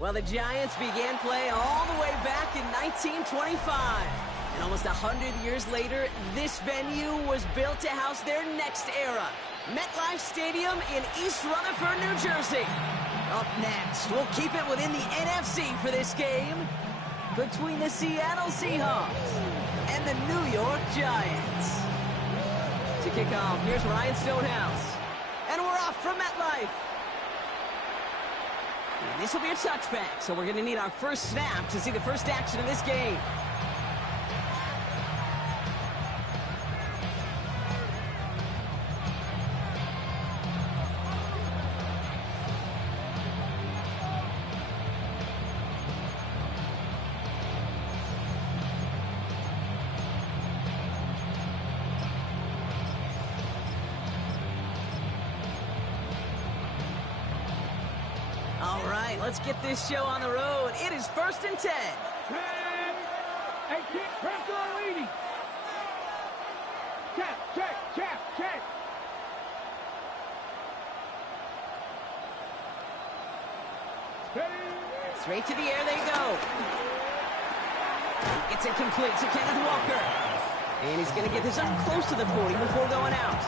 Well, the Giants began play all the way back in 1925. And almost 100 years later, this venue was built to house their next era. MetLife Stadium in East Rutherford, New Jersey. Up next, we'll keep it within the NFC for this game between the Seattle Seahawks and the New York Giants. To kick off, here's Ryan Stonehouse. And we're off from MetLife. And this will be a touchback, so we're going to need our first snap to see the first action of this game. All right, let's get this show on the road. It is 1st and 10. 10, 18, pressure leading. Check. Straight to the air they go. It's incomplete to Kenneth Walker. And he's going to get this up close to the 40 before going out.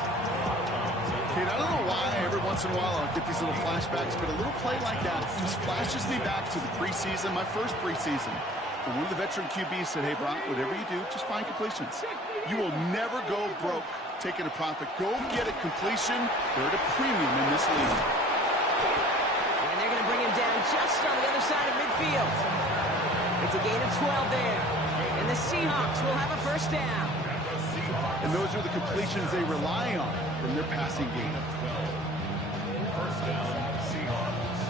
Kate, I don't know why every once in a while I'll get these little flashbacks, but a little play like that just flashes me back to the preseason, my first preseason. And one of the veteran QBs said, hey, Brock, whatever you do, just find completions. You will never go broke taking a profit. Go get a completion. They're at a premium in this league. And they're going to bring him down just on the other side of midfield. It's a gain of 12 there. And the Seahawks will have a first down. And those are the completions they rely on from their passing game. First down, Seahawks.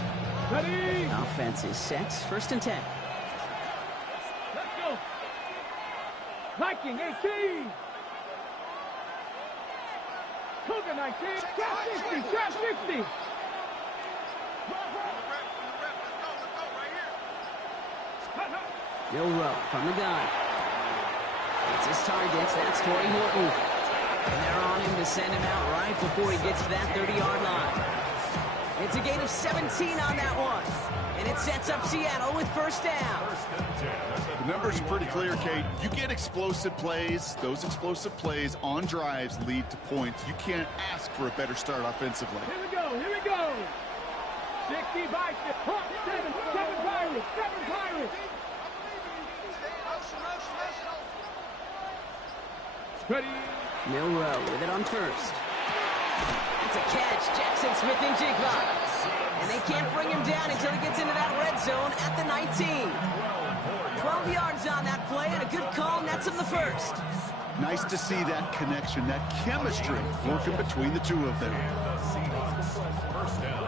Ready? Offense is set. 1st and 10. Let's go. Viking 18. Cougar 19. Trap 50. Milroe from the gun. It's his target. That's Torrey Horton. And they're on him to send him out right before he gets to that 30-yard line. It's a gain of 17 on that one. And it sets up Seattle with first down. The numbers are pretty clear, Kate. You get explosive plays. Those explosive plays on drives lead to points. You can't ask for a better start offensively. Here we go. 60 by 7 Pirates. Ready? Milroe with it on first. It's a catch. Jackson Smith-Njigba. And they can't bring him down until he gets into that red zone at the 19. 12 yards on that play, and a good call nets him the first. Nice to see that connection, that chemistry working between the two of them. First down.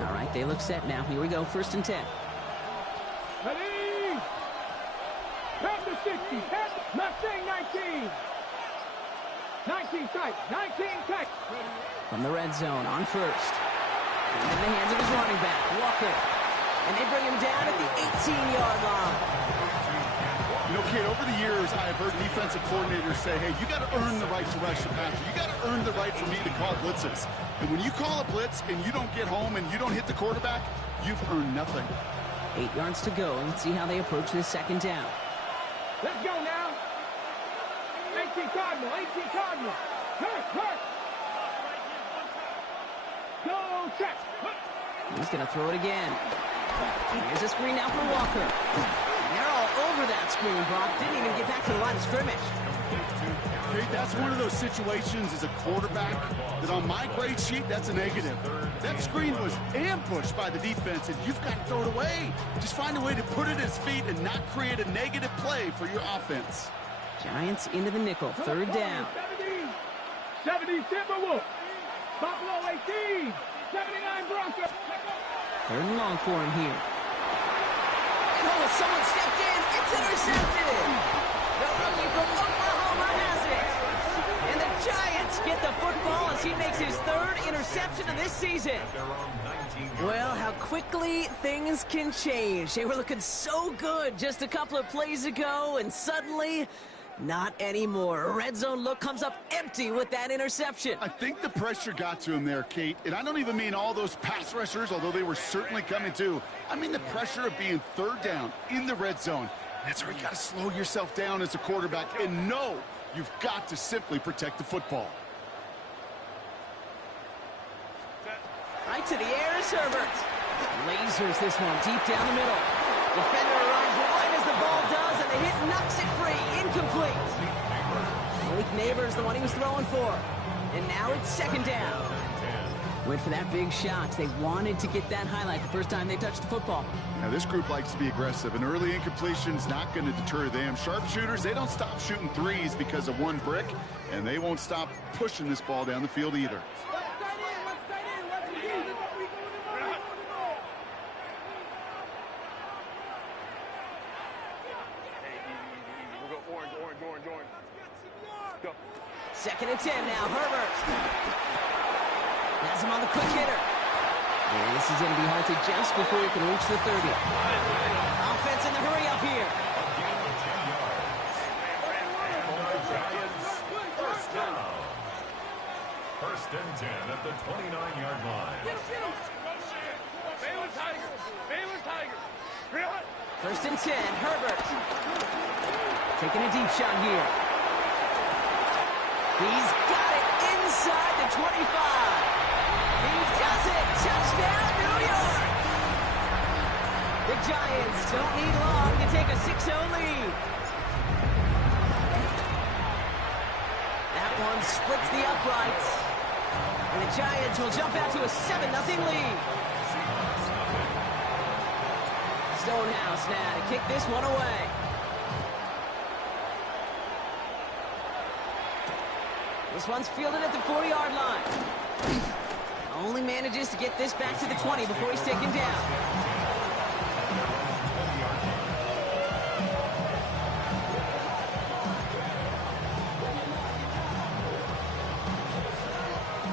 All right, they look set now. Here we go, 1st and 10. Ready? Pass the 60. Mustang 19. 19 tight. From the red zone on first. In the hands of his running back, Walker. And they bring him down at the 18-yard line. You know, Kate, over the years, I have heard defensive coordinators say, hey, you got to earn the right to rush the passer. You got to earn the right for me to call blitzes. And when you call a blitz and you don't get home and you don't hit the quarterback, you've earned nothing. 8 yards to go. Let's see how they approach this 2nd down. Let's go now. 18 Cardinal. Hurt. Go check. He's going to throw it again. Here's a screen now for Walker. And they're all over that screen, Brock. Didn't even get back to the line of scrimmage. Kate, that's one of those situations as a quarterback that on my grade sheet, that's a negative. That screen was ambushed by the defense, and you've got to throw it away. Just find a way to put it at his feet and not create a negative play for your offense. Giants into the nickel. 3rd down. 70 Timberwolves. Buffalo 18. 79 Broncos. 3rd and long for him here. And someone stepped in. It's intercepted. The rookie from Oklahoma has it. And the Giants get the football as he makes his third interception of this season. Well, how quickly things can change. They were looking so good just a couple of plays ago, and suddenly, not anymore. A red zone look comes up empty with that interception. I think the pressure got to him there, Kate. And I don't even mean all those pass rushers, although they were certainly coming too. I mean the pressure of being third down in the red zone. That's where you got to slow yourself down as a quarterback and know you've got to simply protect the football. Right to the air is Herbert. Lasers this one deep down the middle. Defender arrives right as the ball does, and the hit knocks it free. Incomplete. Malik Neighbors, the one he was throwing for. And now it's second down. Went for that big shot. They wanted to get that highlight the first time they touched the football. Now, this group likes to be aggressive. An early incompletion's not going to deter them. Sharpshooters, they don't stop shooting threes because of one brick, and they won't stop pushing this ball down the field either. Second and 10 now, Herbert. Has him on the quick hitter. And this is going to be halted just before he can reach the 30. Offense in the hurry up here. First down. First and 10 at the 29-yard line. Baylor Tigers. Baylor Tigers. First and 10, Herbert. Taking a deep shot here. He's got it inside the 25. He does it. Touchdown, New York. The Giants don't need long to take a 6-0 lead. That one splits the uprights. And the Giants will jump out to a 7-0 lead. Stonehouse now to kick this one away. This one's fielded at the 4-yard line. Only manages to get this back to the 20 before he's taken down.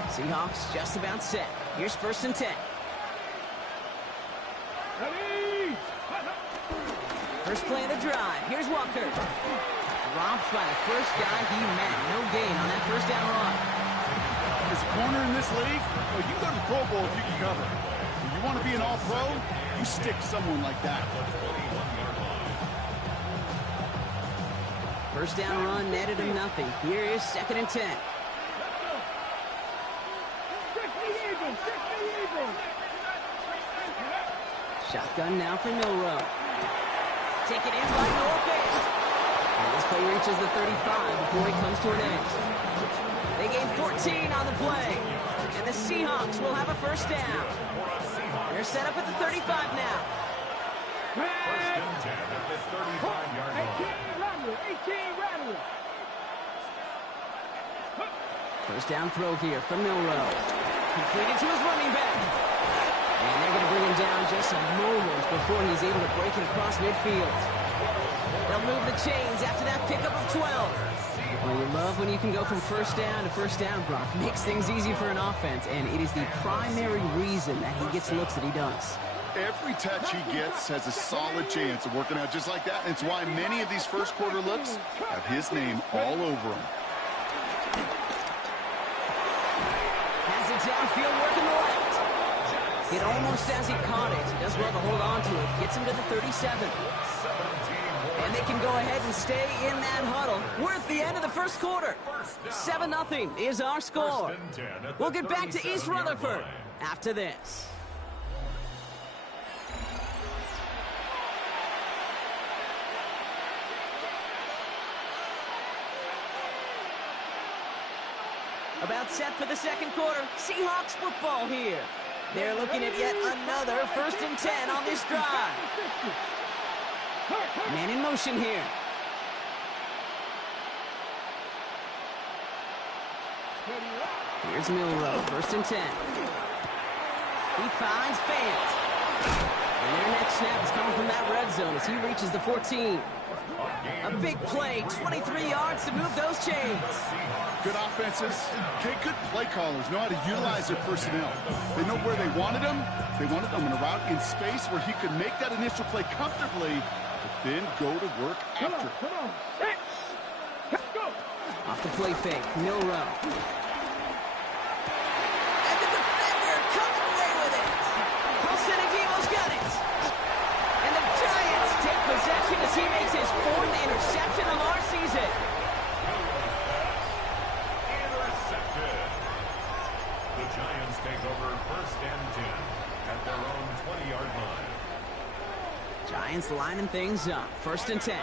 Seahawks just about set. Here's first and 10. First play of the drive. Here's Walker. Dropped by the first guy he met. No gain on that first down run. As a corner in this league, well, you can go to the Pro Bowl if you can cover. If you want to be an all-pro, you stick someone like that. First down run netted him nothing. Here is second and 10. Shotgun now for Milroe. Taken in by Norfolk. And this play reaches the 35 before he comes to an end. They gain 14 on the play. And the Seahawks will have a first down. They're set up at the 35 now. First and 10 at the 35-yard line. 18 Rattlers. First down throw here from Milroe. Completed to his running back. And they're going to bring him down just a moment before he's able to break it across midfield. They'll move the chains after that pickup of 12. Well, you love when you can go from first down, Brock. Makes things easy for an offense, and it is the primary reason that he gets the looks that he does. Every touch he gets has a solid chance of working out just like that. And it's why many of these first quarter looks have his name all over them. Has it downfield working the left. Hit almost as he caught it. He does well to hold on to it. Gets him to the 37. And they can go ahead and stay in that huddle. We're at the end of the first quarter. 7-0 is our score. We'll get back to East Rutherford after this. About set for the second quarter. Seahawks football here. They're looking at yet another first and 10 on this drive. Man in motion here. Here's Milroe, first and 10. He finds Fant. And their next snap is coming from that red zone as he reaches the 14. A big play, 23 yards to move those chains. Good offenses. Okay, good play callers know how to utilize their personnel. They know where they wanted him. They wanted him in a route in space where he could make that initial play comfortably, but then go to work after. Come on. Let's go. Off the play fake, Milroe. And the defender coming away with it. Paulson Adimo's got it. And the Giants take possession as he makes his 4th interception of our season. Intercepted. The Giants take over 1st and 10 at their own 20-yard line. Giants lining things up. 1st and 10.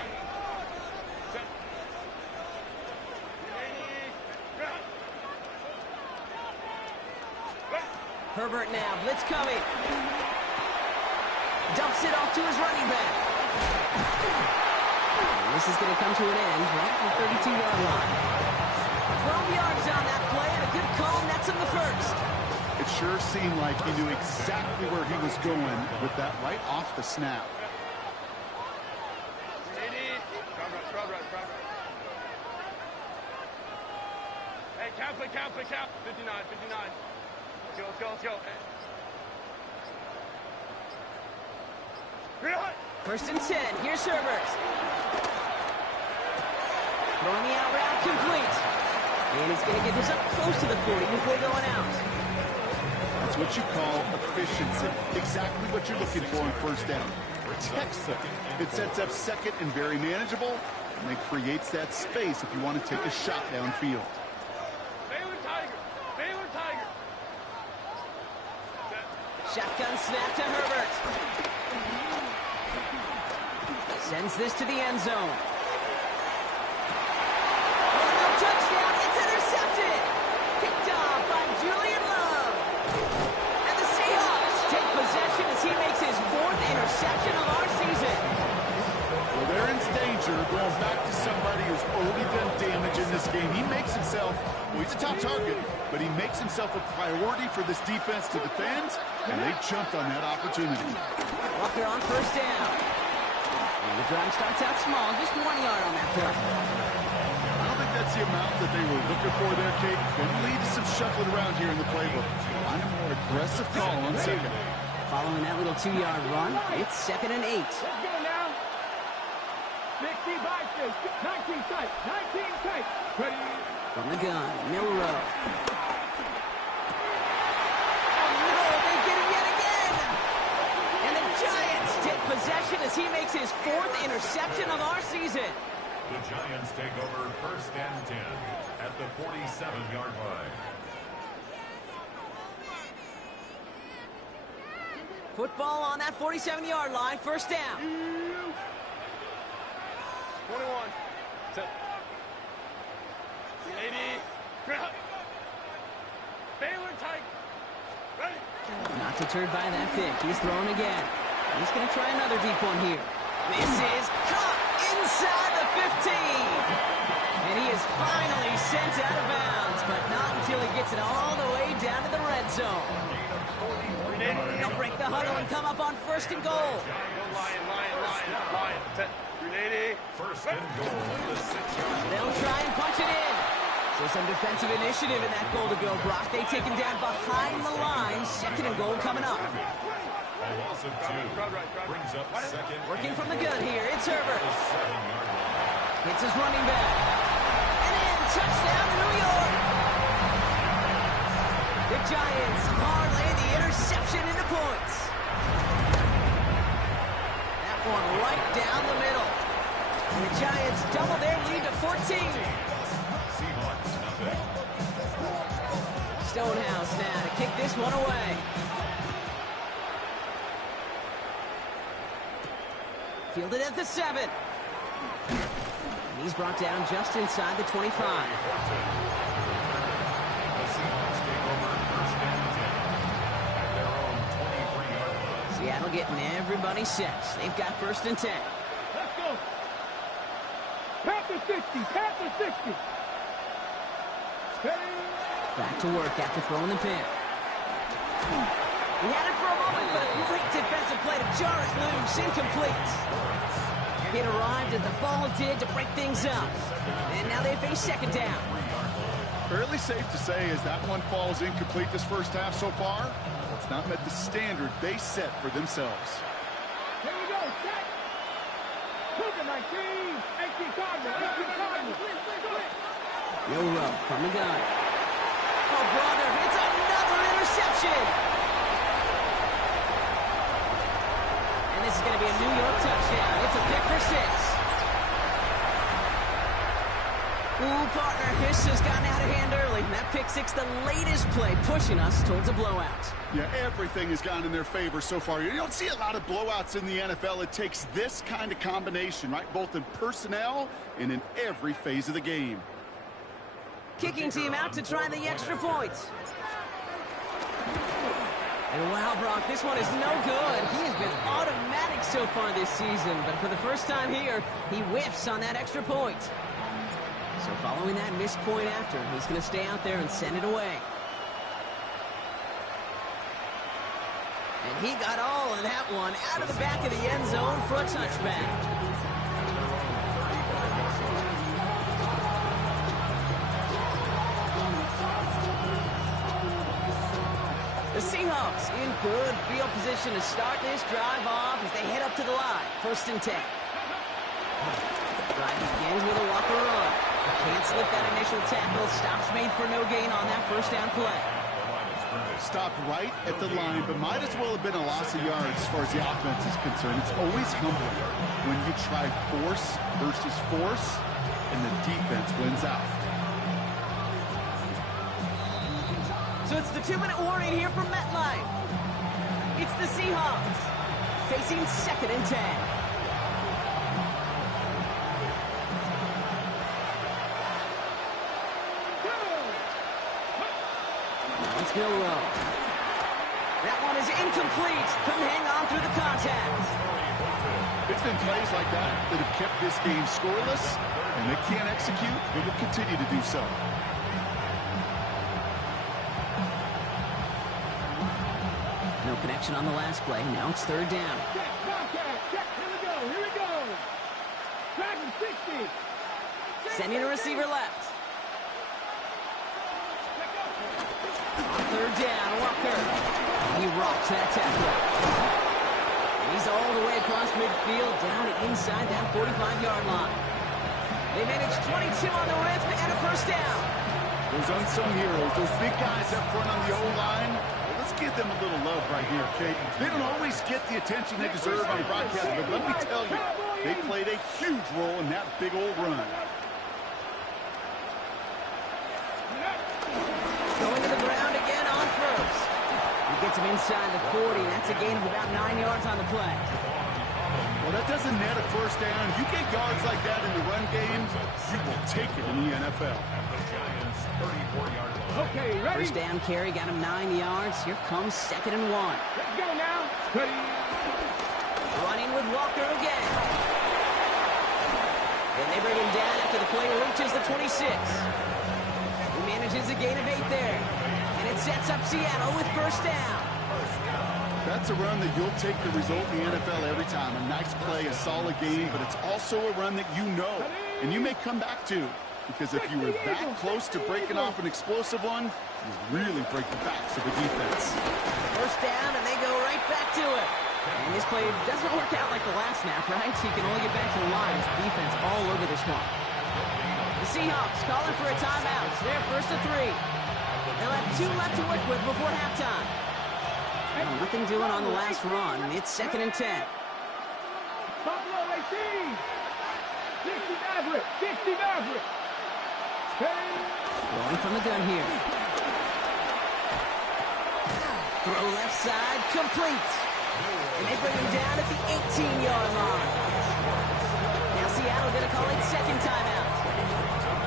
Herbert now, blitz coming. Dumps it off to his running back. And this is going to come to an end right at the 32-yard line. 12 yards on that play and a good call nets him the 1st. It sure seemed like he knew exactly where he was going with that right off the snap. Hey, cap, 59. Let's go. 1st and 10. Here's Herbert. Throwing the out route complete. And he's going to get this up close to the 40 before going out. That's what you call efficiency. Exactly what you're looking for on 1st down. Textbook. It sets up 2nd and very manageable, and it creates that space if you want to take a shot downfield. Baylor Tiger. Shotgun snap to Herbert. Sends this to the end zone. Oh, no touchdown. It's intercepted. Picked off by Julian Love. And the Seahawks take possession as he makes his 4th interception of our season. Well, they're in danger going back to somebody who's already done damage in this game. He makes himself, well, he's a top target, but he makes himself a priority for this defense to defend, and they jumped on that opportunity. Walker on 1st down. And the drive starts out small, just 1 yard on that play. I don't think that's the amount that they were looking for there, Kate. Going to lead to some shuffling around here in the playbook. On a more aggressive call on 2nd. Following that little 2-yard run, it's 2nd and 8. Let's go now. 60 by 6. 19 tight. Ready. From the gun, Milroe. Oh no, they get him yet again! And the Giants take possession as he makes his 4th interception of our season. The Giants take over 1st and 10 at the 47-yard line. Football on that 47-yard line, 1st down. 21. 80. Baylor Tiger. Ready. Not deterred by that pick. He's throwing again. He's going to try another deep one here. This is caught inside the 15. And he is finally sent out of bounds, but not until he gets it all the way down to the red zone. They'll break the huddle and come up on 1st and goal. Lion. 1st and goal at the 6-yard line. They'll try and punch it in. So some defensive initiative in that goal to go, Brock. They take him down behind the line. 2nd and goal coming up. A loss of 2 brings up 2nd. Working from the gun here, it's Herbert. The 7-yard line. Hits his running back. And in, touchdown New York. The Giants parlay the interception into points. That one right down the middle. And the Giants double their lead to 14. Seahawks nothing. Stonehouse now to kick this one away. Fielded at the 7. And he's brought down just inside the 25. The Seahawks take over 1st and 10 at their own 23-yard line. Seattle getting everybody set. They've got 1st and 10. Let's go. Panther 60. Ready. Back to work after throwing the pick. He had it for a moment, but a great defensive play to jar it loose. Incomplete. It arrived as the ball did to break things up. And now they face second down. Fairly safe to say as that one falls incomplete this first half so far, it's not met the standard they set for themselves. Here we go, set. Cougar 19, 18 Cardinal, 18 Cardinal. Milroe from the gun. Oh, brother, it's another interception. And this is going to be a New York touchdown. It's a pick for 6. Ooh, partner, this has gotten out of hand early. That pick 6, the latest play, pushing us towards a blowout. Yeah, everything has gone in their favor so far. You don't see a lot of blowouts in the NFL. It takes this kind of combination, right? Both in personnel and in every phase of the game. Kicking team out to try the extra point. And wow, Brock, this one is no good. He has been automatic so far this season, but for the first time here, he whiffs on that extra point. So following that missed point after, he's going to stay out there and send it away. And he got all of that one out of the back of the end zone for a touchback. The Seahawks in good field position to start this drive off as they head up to the line. 1st and 10. Drive begins with a Walker run. Can't slip that initial tackle. Stops made for no gain on that first down play. Stopped right at the line, but might as well have been a loss of yards as far as the offense is concerned. It's always humbling when you try force versus force, and the defense wins out. So it's the 2-minute warning here from MetLife. It's the Seahawks facing 2nd and 10. It's Milroe. That one is incomplete. Couldn't hang on through the contact. It's been plays like that that have kept this game scoreless, and they can't execute. They will continue to do so. No connection on the last play. Now it's 3rd down. Check, contact, check. Here we go. Dragon 60. Sending a receiver left. On 3rd down, Walker. He rocks that tackle. And he's all the way across midfield, down inside that 45-yard line. They managed 22 on the rip and a 1st down. Those unsung heroes, those big guys up front on the O-line, well, let's give them a little love right here, okay? They don't always get the attention they deserve on broadcast, but let me tell you, they played a huge role in that big old run. Going to the ground again on 1st. He gets him inside the 40. That's a gain of about 9 yards on the play. Well, that doesn't net a 1st down. You get yards like that in the run game, you will take it in the NFL. Okay, ready? 1st down carry got him 9 yards. Here comes 2nd and 1. Let's go now. Ready? Running with Walker again. And they bring him down after the play reaches the 26. He manages a gain of 8 there. And it sets up Seattle with 1st down. That's a run that you'll take the result in the NFL every time. A nice play, a solid game, but it's also a run that you know and you may come back to. Because if you were that close to breaking off an explosive one, you really break the backs of the defense. 1st down, and they go right back to it. And this play doesn't work out like the last snap, right? So you can only get back to the line with the defense all over this one. The Seahawks calling for a timeout. So they're 1st and 3. They'll have 2 left to work with before halftime. Well, nothing doing on the last run. It's 2nd and 10. Buffalo 18. 60 Maverick. 60 Maverick. Going from the gun here. Throw left side, complete. And they bring him down at the 18-yard line. Now Seattle going to call it 2nd timeout.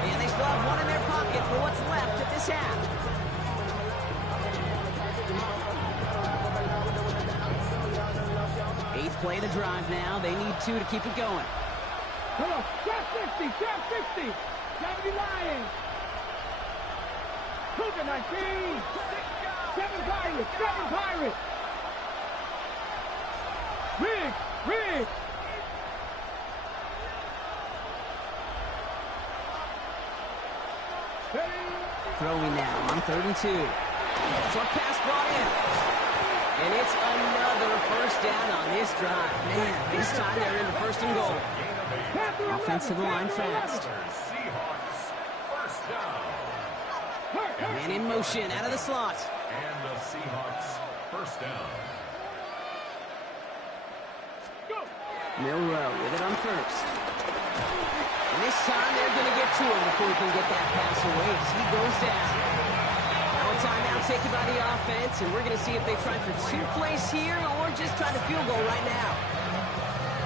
And they still have 1 in their pocket for what's left at this half. Eighth play of the drive now. They need 2 to keep it going. Come on, trap 50, trap 50. Gravity Lions. Cougar 19. 7 Pirates, 7 Pirates. Riggs. Throwing now on 3rd and 2. Short pass brought in. And it's another first down on this drive. Man, this time they're in the 1st and goal. Offense to the line fast. Seahawks, first down. Man in motion out of the slot. And the Seahawks, first down. Milrow with it on 1st. And this time they're going to get to him before he can get that pass away as he goes down. Now a timeout taken by the offense, and we're going to see if they try for 2 plays here or just try to field goal right now.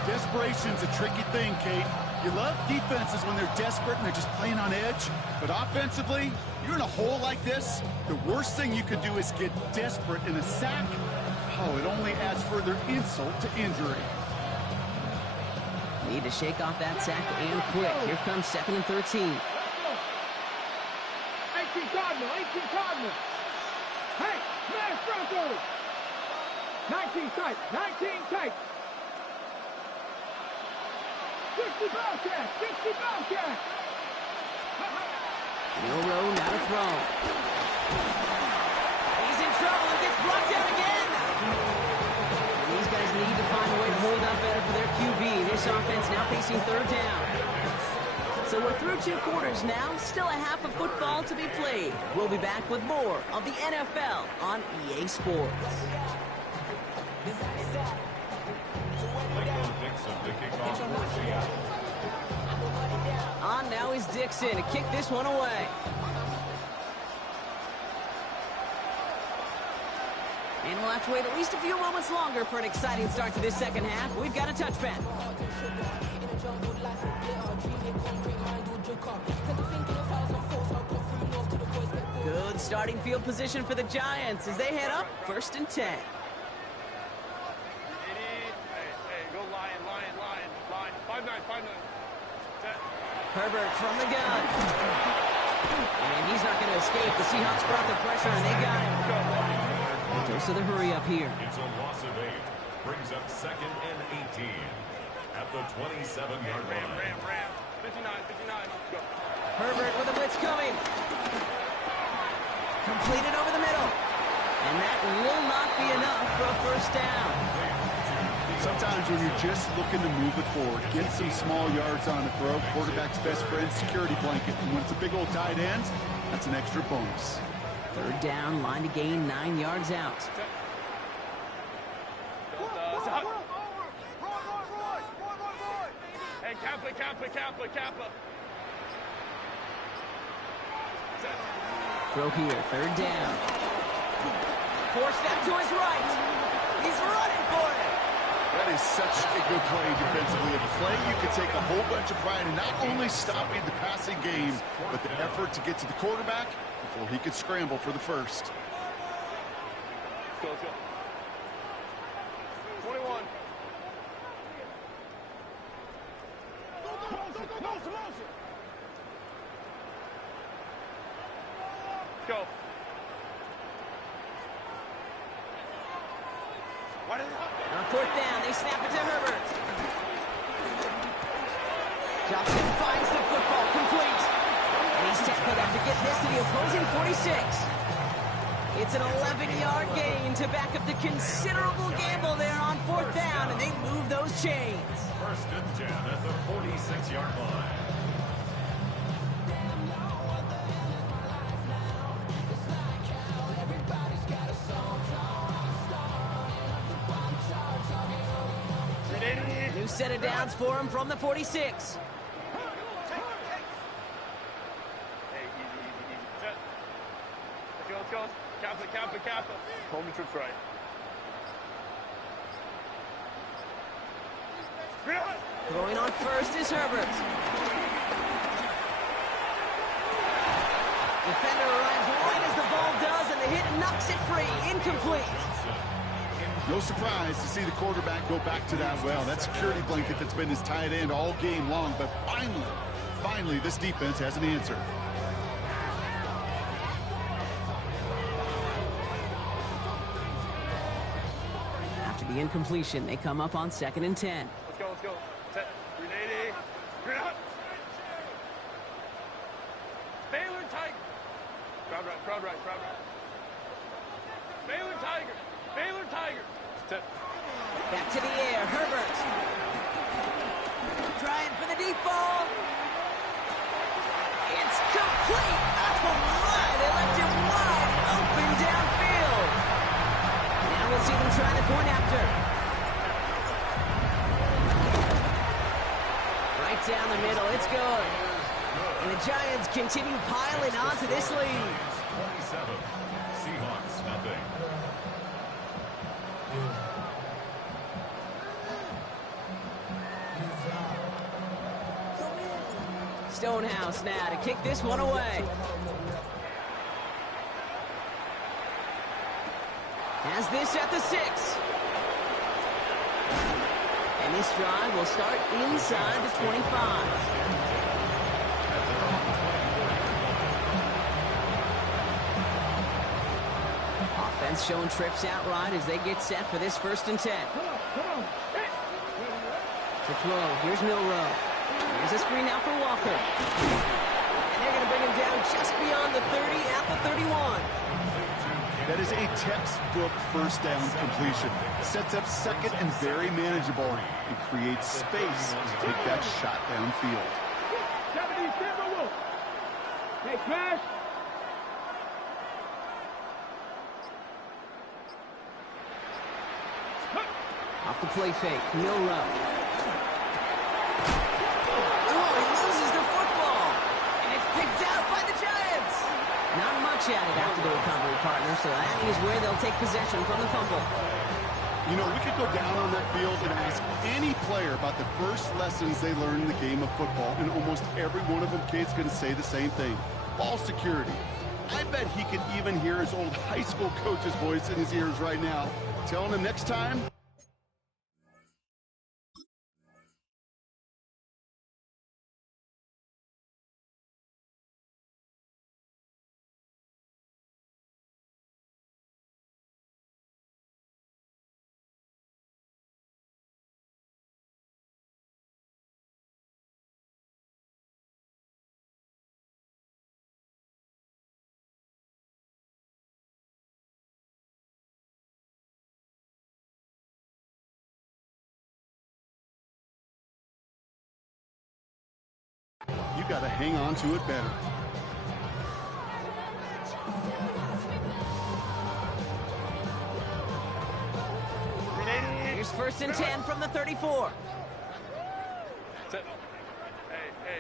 Desperation's a tricky thing, Kate. You love defenses when they're desperate and they're just playing on edge. But offensively, you're in a hole like this, the worst thing you could do is get desperate in a sack. Oh, it only adds further insult to injury. Need to shake off that sack and quick. Here comes 2nd and 13. 18 Cardinal, 18 Cardinal. Hey, smash Broncos. 19 tight, 19 tight. 60 Bobcats, 60 Bobcats. Milrow now to throw. He's in trouble and gets brought down again. And these guys need to find a way to hold up better for their QB. This offense now facing 3rd down. So we're through 2 quarters now. Still a half of football to be played. We'll be back with more of the NFL on EA Sports. On now is Dixon to kick this one away. And we'll have to wait at least a few moments longer for an exciting start to this 2nd half. We've got a touchback. Good starting field position for the Giants as they head up 1st and 10. Herbert from the gun. And he's not going to escape. The Seahawks brought the pressure, and they got him. Dose of the hurry up here. It's a loss of 8. Brings up 2nd and 18. At the 27-yard line. Ram. 59. Go. Herbert with a blitz coming. Completed over the middle. And that will not be enough for a 1st down. Sometimes when you're just looking to move it forward, get some small yards on a throw, quarterback's best friend, security blanket. And when it's a big old tight end, that's an extra bonus. 3rd down, line to gain 9 yards out. Hey, Kappa. Throw here, 3rd down. Forced out to his right. He's running for it. That is such a good play defensively. A play you could take a whole bunch of pride in not only stopping the passing game, but the effort to get to the quarterback before he could scramble for the 1st. Let's go. 21. Let's go. On 4th down, they snap it to Herbert. Johnson finds the football complete. And he's tackled after getting this to the opposing 46. It's an 11-yard gain to back up the considerable gamble there on 4th down, and they move those chains. 1st and 10 at the 46-yard line. New set of downs for him from the 46. Hey, easy. Set. Let's go. Kappa. Coleman trips right. Throwing on 1st is Herbert. Defender arrives right as the ball does, and the hit knocks it free. Incomplete. No surprise to see the quarterback go back to that well. That security blanket that's been his tight end all game long, but finally, this defense has an answer. After the incompletion, they come up on 2nd and 10. Let's go. Set. 380. Green out. Baylor tight. try the point after. Right down the middle. It's good. And the Giants continue piling onto this lead. 27. Seahawks, nothing. Stonehouse now to kick this one away. Has this at the 6. And this drive will start inside the 25. Offense showing trips out right as they get set for this 1st and 10. To throw, here's Milroe. Here's a screen out for Walker. And they're going to bring him down just beyond the 30 at the 31. That is a textbook first down completion. Sets up second and very manageable and creates space to take that shot downfield. 77 Wolf. Hey, Crash. Off the play fake, Milroe. Oh, he loses the football. And it's picked out by the Giants. Not much added after the recovery, partner, so that is where they'll take possession from the fumble. You know, we could go down on that field and ask any player about the first lessons they learned in the game of football, and almost every one of them kids going to say the same thing. Ball security. I bet he can even hear his old high school coach's voice in his ears right now, telling him next time, you got to hang on to it better. Here's 1st and 10 from the 34. Hey,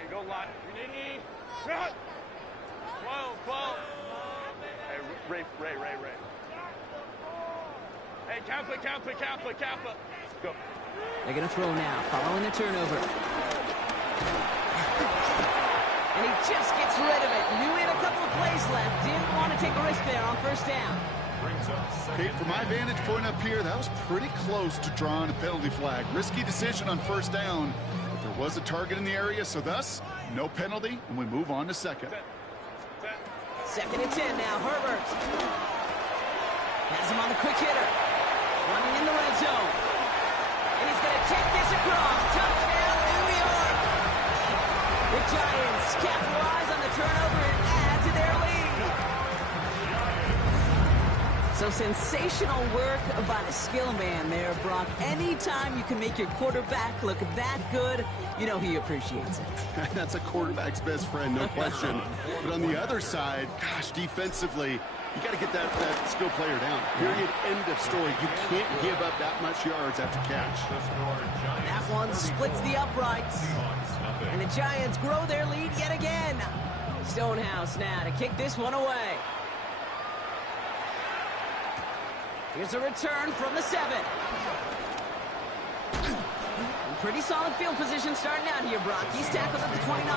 go line. Run. 12. Hey, Ray. Hey, Kappa. Go. They're going to throw now, following the turnover. And he just gets rid of it. Knew he had a couple of plays left. Didn't want to take a risk there on 1st down. Okay, from my vantage point up here, that was pretty close to drawing a penalty flag. Risky decision on 1st down, but there was a target in the area, so thus, no penalty, and we move on to 2nd. 2nd and 10 now, Herbert. Has him on the quick hitter. Running in the red zone. And he's going to take this across. Touchdown, New York. The Giants capitalize on the turnover and add to their lead. So sensational work by the skill man there, Brock. Anytime you can make your quarterback look that good, you know he appreciates it. That's a quarterback's best friend, no question. But on the other side, gosh, defensively, you got to get that skill player down. Period. End of story. You can't give up that much yards after catch. That one splits the uprights. And the Giants grow their lead yet again. Stonehouse now to kick this one away. Here's a return from the 7. And pretty solid field position starting out here, Brock. He's tackled at the 29.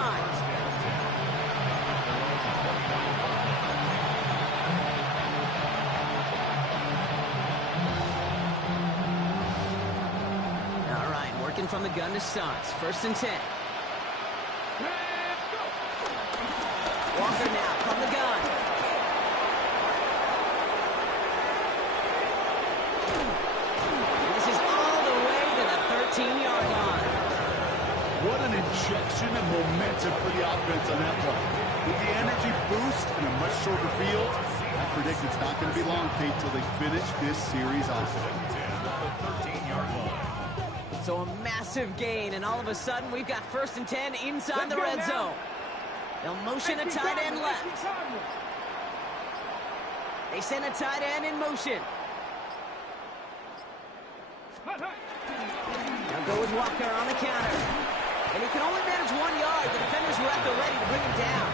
All right, working from the gun to start. 1st and 10. Walker now from the gun. This is all the way to the 13-yard line. What an injection of momentum for the offense on that play. With the energy boost and a much shorter field, I predict it's not going to be long, Kate, till they finish this series off. So a massive gain, and all of a sudden we've got 1st and 10 inside the red zone. They'll motion a tight end left. They send a tight end in motion. Now go with Walker on the counter. And he can only manage 1 yard. The defenders were at the ready to bring him down.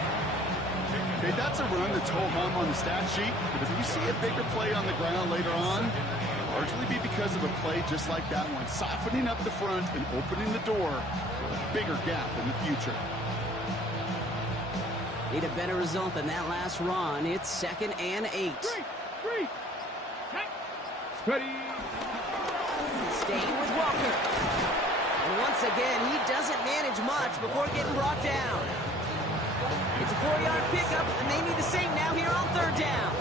Okay, that's a run that's ho-hum on the stat sheet, but if you see a bigger play on the ground later on, it'll largely be because of a play just like that one, softening up the front and opening the door for a bigger gap in the future. Need a better result than that last run. It's 2nd and 8. Three. Ready. Staying with Walker. And once again, he doesn't manage much before getting brought down. It's a 4-yard pickup, and they need the same now here on 3rd down.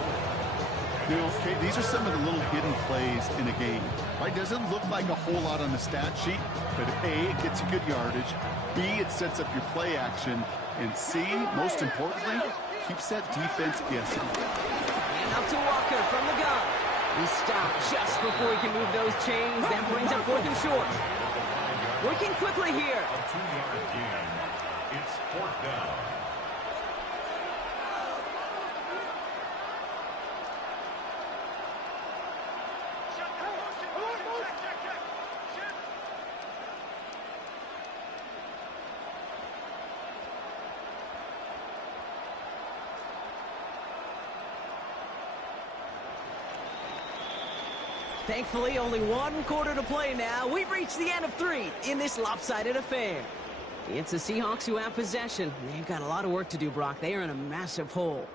You know, okay, these are some of the little hidden plays in a game. Right? Doesn't look like a whole lot on the stat sheet, but A, it gets you good yardage. B, it sets up your play action. And C, most importantly, keeps that defense guessing. And up to Walker from the gun. He stopped just before he can move those chains. That brings up 4th and short. Working quickly here. A 2-yard gain. It's 4th down. Thankfully, only 1 quarter to play now. We've reached the end of 3 in this lopsided affair. It's the Seahawks who have possession. They've got a lot of work to do, Brock. They are in a massive hole.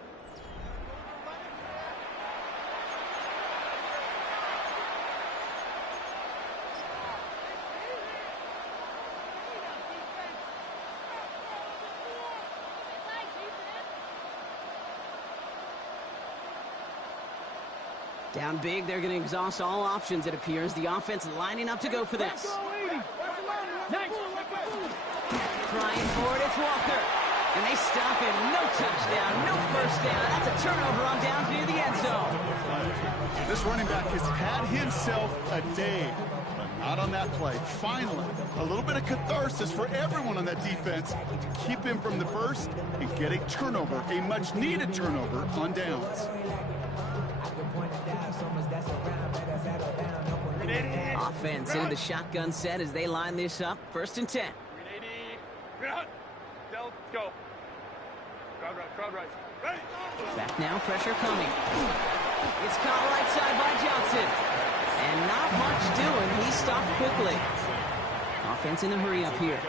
Down big, they're going to exhaust all options, it appears. The offense lining up to go for this. Trying for it, it's Walker. And they stop him. No touchdown, no first down. That's a turnover on down near the end zone. This running back has had himself a day, but not on that play. Finally, a little bit of catharsis for everyone on that defense to keep him from the first and get a turnover, a much-needed turnover on downs. Offense into the shotgun set as they line this up. 1st and 10. Go. Crowd right. Ready. Back now, pressure coming. It's caught right side by Johnson. And not much doing. He stopped quickly. Offense in a hurry up here.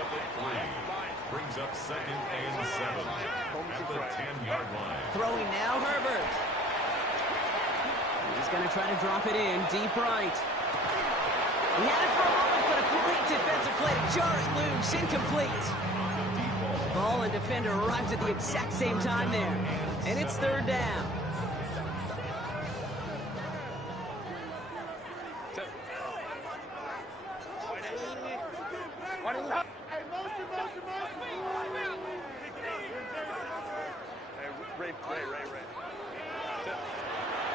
Brings up 2nd and 7 at the 10-yard line. Throwing now, Herbert. He's going to try to drop it in deep right. He had it for a moment, but a great defensive play to jar it loose. Incomplete. Ball and defender arrives at the exact same time there. And it's 3rd down. Ray.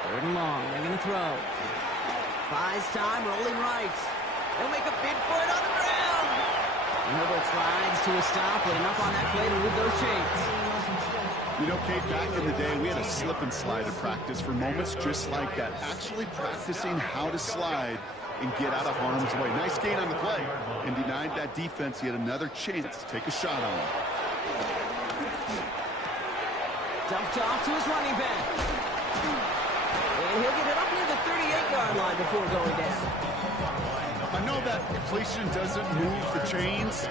3rd and long. They're going to throw. Buys time, rolling right. They'll make a bid for it on the ground. And Herbert slides to a stop, but enough on that play to move those chains. You know, Kate, back in the day, we had a slip and slide at practice for moments just like that. Actually practicing how to slide and get out of harm's way. Nice gain on the play and denied that defense yet another chance to take a shot on him. Dumped off to his running back. And he'll get it up near the 38-yard line before going down. I know that completion doesn't move the chains.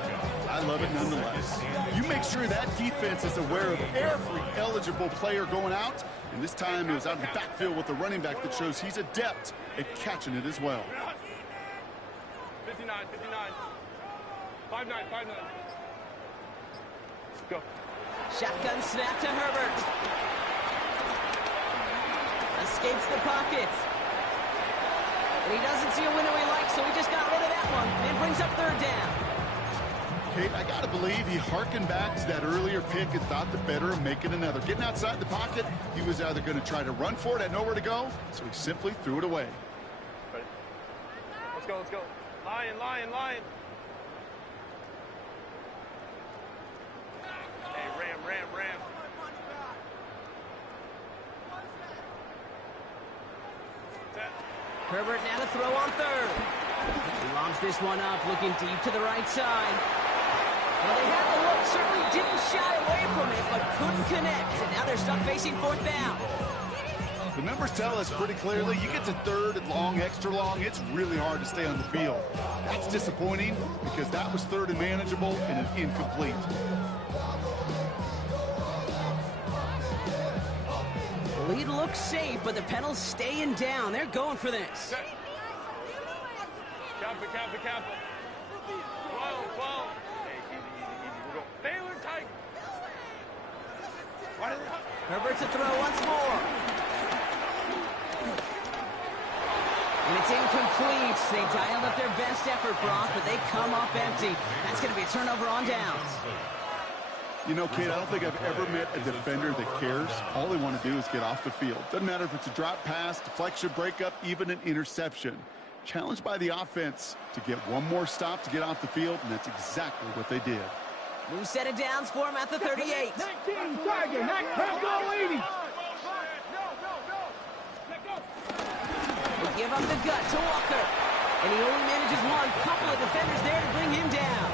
I love it nonetheless. You make sure that defense is aware of every eligible player going out. And this time it was out of the backfield with the running back that shows he's adept at catching it as well. 59. 5-9. Let's go. Shotgun snap to Herbert. Escapes the pocket. And he doesn't see a window he likes, so he just got rid of that one. And brings up 3rd down. Kate, I got to believe he harkened back to that earlier pick and thought the better of making another. Getting outside the pocket, he was either going to try to run for it, had nowhere to go, so he simply threw it away. Ready. Let's go. Lion. Hey, Ram. Herbert now to throw on 3rd. He lobs this one up, looking deep to the right side. Well, they had the look, certainly didn't shy away from it, but couldn't connect. And now they're stuck facing fourth down. The numbers tell us pretty clearly, you get to third and long, extra long, it's really hard to stay on the field. That's disappointing because that was third and manageable and an incomplete. The lead looks safe, but the Penals staying down. They're going for this. Careful. 12. Hey, easy. We'll go. Baylor tight. Herbert to throw once more. And it's incomplete. They dialed up their best effort, Brock, but they come up empty. That's going to be a turnover on downs. You know, Kate, I don't think I've ever met a defender that cares. All they want to do is get off the field. Doesn't matter if it's a drop pass, deflection, breakup, even an interception. Challenged by the offense to get one more stop to get off the field, and that's exactly what they did. New set of downs for him at the 38. 19 target, not go 80. They give up the gut to Walker. And he only manages one. Couple of defenders there to bring him down.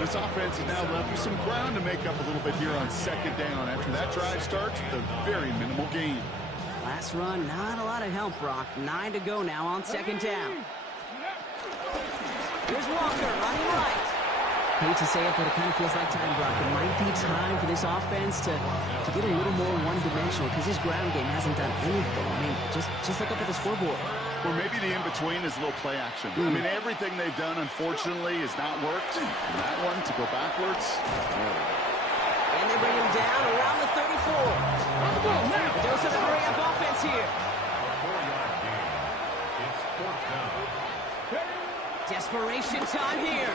This offense is now left with some ground to make up a little bit here on second down. After that drive starts with a very minimal gain. Last run, not a lot of help, Brock. 9 to go now on second down. Here's Walker running right. Hate to say it, but it kind of feels like time, Brock. It might be time for this offense to get a little more one-dimensional because his ground game hasn't done anything. I mean, just look up at the scoreboard. Or maybe the in-between is a little play action. I mean, everything they've done, unfortunately, has not worked. And that one to go backwards. And they bring him down around the 34. A dose of the hurry-up offense here. It's fourth down. Desperation time here.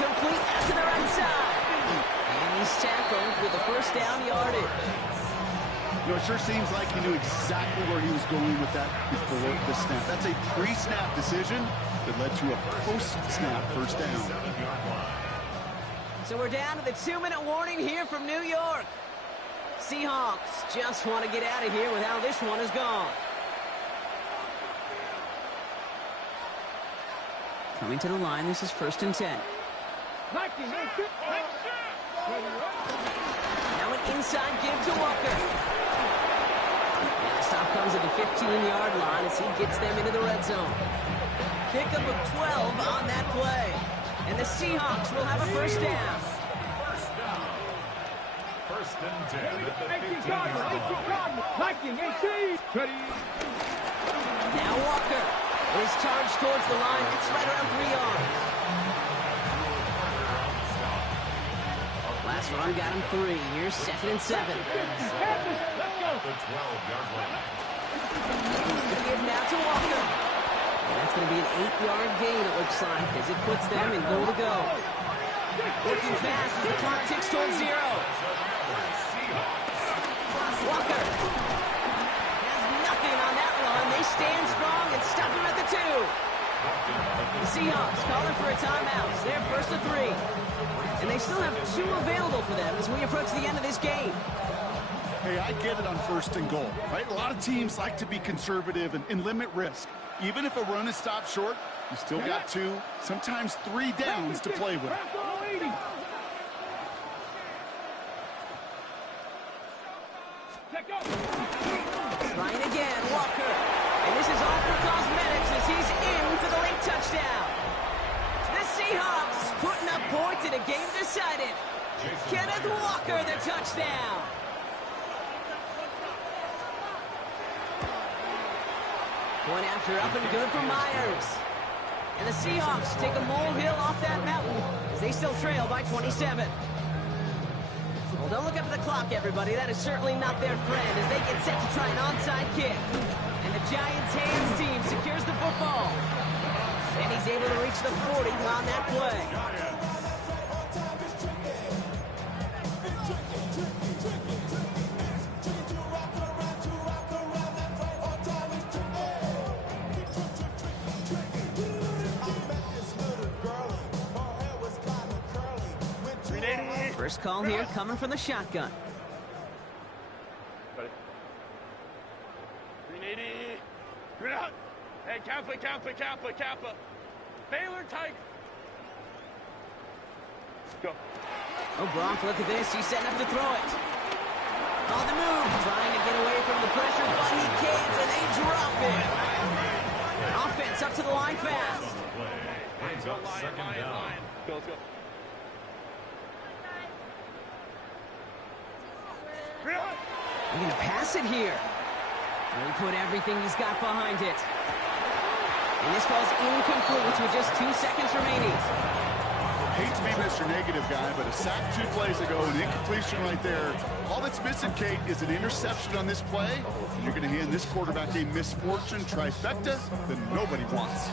Complete out to the right side. And he's tackled with the first down yardage. You know, it sure seems like he knew exactly where he was going with that before the snap. That's a pre-snap decision that led to a post-snap first down. So we're down to the 2-minute warning here from New York. Seahawks just want to get out of here with how this one has gone. Coming to the line, this is 1st and 10. Now an inside give to Walker. And the stop comes at the 15-yard line as he gets them into the red zone. Pickup of 12 on that play. And the Seahawks will have a first down. First and 10 at the 15-yard line. Now Walker is charged towards the line. It's right around 3 yards. Last run got him 3. Here's 2nd and 7. The 12-yard line. Give now to Walker. And that's going to be an 8-yard gain, it looks like, as it puts them in goal to go. Working fast as the clock ticks towards 0. Walker has nothing on that run. They stand strong and stop him at the 2. The Seahawks calling for a timeout. They're 1st and 3. And they still have 2 available for them as we approach the end of this game. Hey, I get it on 1st and goal, right? A lot of teams like to be conservative and limit risk. Even if a run is stopped short, you still got 2, sometimes 3 downs to play with. Trying again, Walker. And this is all for cosmetics as he's in for the late touchdown. The Seahawks putting up points in a game decided. Kenneth Walker, the touchdown. Point after up and good for Myers. And the Seahawks take a molehill off that mountain as they still trail by 27. Well, don't look up at the clock, everybody. That is certainly not their friend as they get set to try an onside kick. And the Giants' hands team secures the football. And he's able to reach the 40 on that play. First call here coming from the shotgun. Hey, Catholic, Kappa. Baylor Tiger. Go. Oh, Brock, look at this. He's setting up to throw it. On the move, trying to get away from the pressure, but he can't, and they drop it. Offense up to the line fast. Brings up second down. Let's go. They're going to pass it here. And he put everything he's got behind it. And this falls incomplete with just 2 seconds remaining. Hate to be Mr. Negative guy, but a sack 2 plays ago, an incompletion right there. All that's missing, Kate, is an interception on this play. And you're going to hand this quarterback a misfortune trifecta that nobody wants.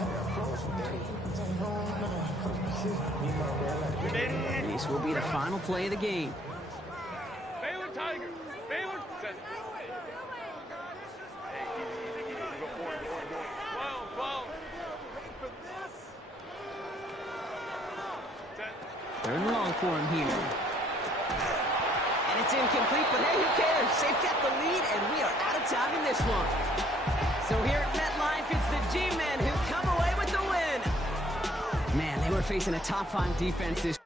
This will be the final play of the game. Baylor Tiger. Baylor. Third and long for him here. And it's incomplete, but hey, who cares? They've got the lead, and we are out of time in this one. So here at MetLife, it's the G-Men who come away with the win. Man, they were facing a top-5 defense this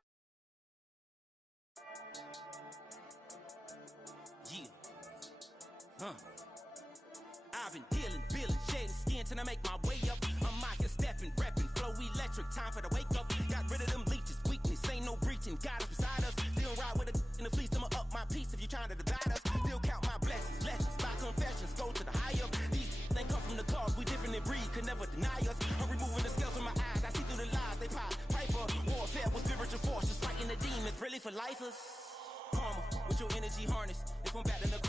I've been dealing, shedding skin till I make my way up. I'm out here stepping, repping, flow electric, time for the wake up. Got rid of them leeches, weakness, ain't no breaching. God is beside us, still ride with a in the fleece. I'ma up my piece if you're trying to divide us. Still count my blessings, lessons, my confessions, go to the higher. These they come from the cause, we different in breed, could never deny us. I'm removing the scales from my eyes, I see through the lies, they pop. Piper, warfare with spiritual forces, fighting the demons, really for lifers. Karma, with your energy harness, if I'm back in the